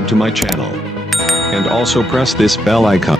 subscribe to my channel. And also press this bell icon.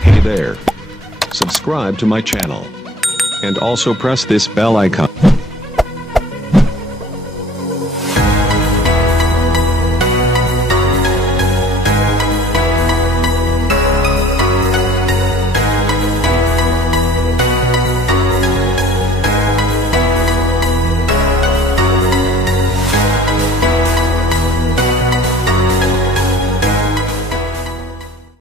Hey there. Subscribe to my channel. And also press this bell icon.